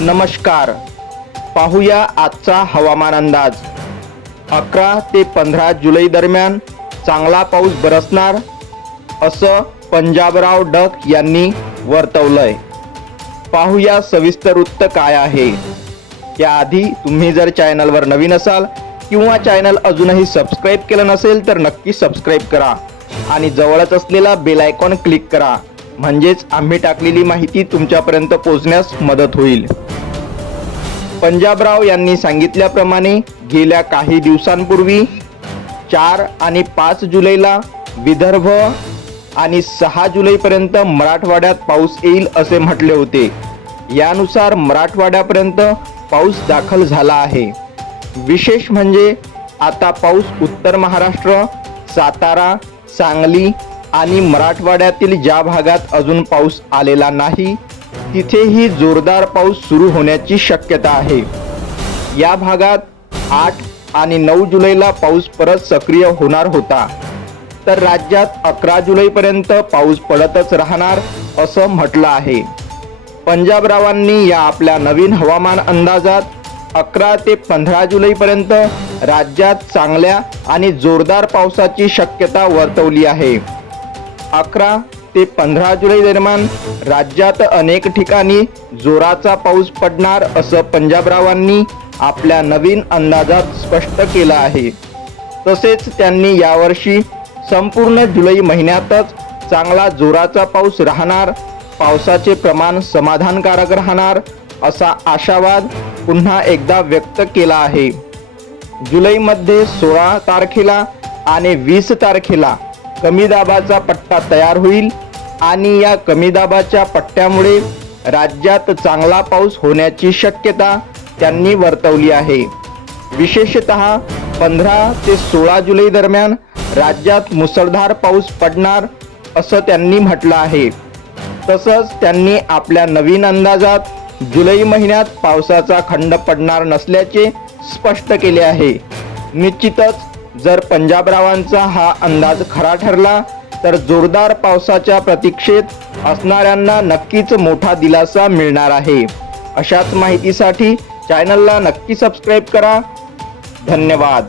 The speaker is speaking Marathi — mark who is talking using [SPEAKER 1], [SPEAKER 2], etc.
[SPEAKER 1] नमस्कार. पाहूया आजचा हवामान अंदाज. अकरा ते पंधरा जुलै दरम्यान चांगला पाऊस बरसणार असं पंजाबराव डक यांनी वर्तवलंय. पाहूया सविस्तर वृत्त काय आहे. याआधी तुम्ही जर चॅनलवर नवीन असाल किंवा चॅनल अजूनही सबस्क्राईब केलं नसेल तर नक्की सबस्क्राईब करा आणि जवळच असलेला बेल आयकॉन क्लिक करा. म्हणजेच आम्ही टाकलेली माहिती तुमच्यापर्यंत पोहोचण्यास मदत होईल. पंजाबराव यांनी सांगितल्याप्रमाणे गेल्या काही दिवसांपूर्वी चार आणि पाच जुलैला विदर्भ आणि सहा जुलैपर्यंत मराठवाड्यात पाऊस येईल असे म्हटले होते. यानुसार मराठवाड्यापर्यंत पाऊस दाखल झाला आहे. विशेष म्हणजे आता पाऊस उत्तर महाराष्ट्र सातारा सांगली आणि मराठवाड्यातील ज्या भागात अजून पाऊस आलेला नाही तिथेही जोरदार पाऊस सुरू होण्याची शक्यता आहे. या भागात आठ आणि नऊ जुलैला पाऊस परत सक्रिय होणार होता. तर राज्यात अकरा जुलैपर्यंत पाऊस पडतच राहणार असं म्हटलं आहे. पंजाबरावांनी या आपल्या नवीन हवामान अंदाजात अकरा ते पंधरा जुलैपर्यंत राज्यात चांगल्या आणि जोरदार पावसाची शक्यता वर्तवली आहे. अकरा ते पंधरा जुलै दरम्यान राज्यात अनेक ठिकाणी जोराचा पाऊस पडणार असं पंजाबरावांनी आपल्या नवीन अंदाजात स्पष्ट केलं आहे. तसेच त्यांनी यावर्षी संपूर्ण जुलै महिन्यातच चांगला जोराचा पाऊस राहणार पावसाचे प्रमाण समाधानकारक राहणार असा आशावाद पुन्हा एकदा व्यक्त केला आहे. जुलैमध्ये सोळा तारखेला आणि वीस तारखेला कमी दाबाचा पट्टा तयार होईल आणि या कमी दाबाच्या पट्ट्यामुळे राज्यात चांगला पाऊस होण्याची शक्यता त्यांनी वर्तवली आहे. विशेषत पंधरा ते सोळा जुलै दरम्यान राज्यात मुसळधार पाऊस पडणार असं त्यांनी म्हटलं आहे. तसंच त्यांनी आपल्या नवीन अंदाजात जुलै महिन्यात पावसाचा खंड पडणार नसल्याचे स्पष्ट केले आहे. निश्चितच जर पंजाबरावांचा हा अंदाज खरा ठरला तर जोरदार पावसाच्या प्रतीक्षेत असणाऱ्यांना नक्कीच मोठा दिलासा मिळणार आहे. अशाच माहितीसाठी चॅनलला नक्की सबस्क्राईब करा. धन्यवाद.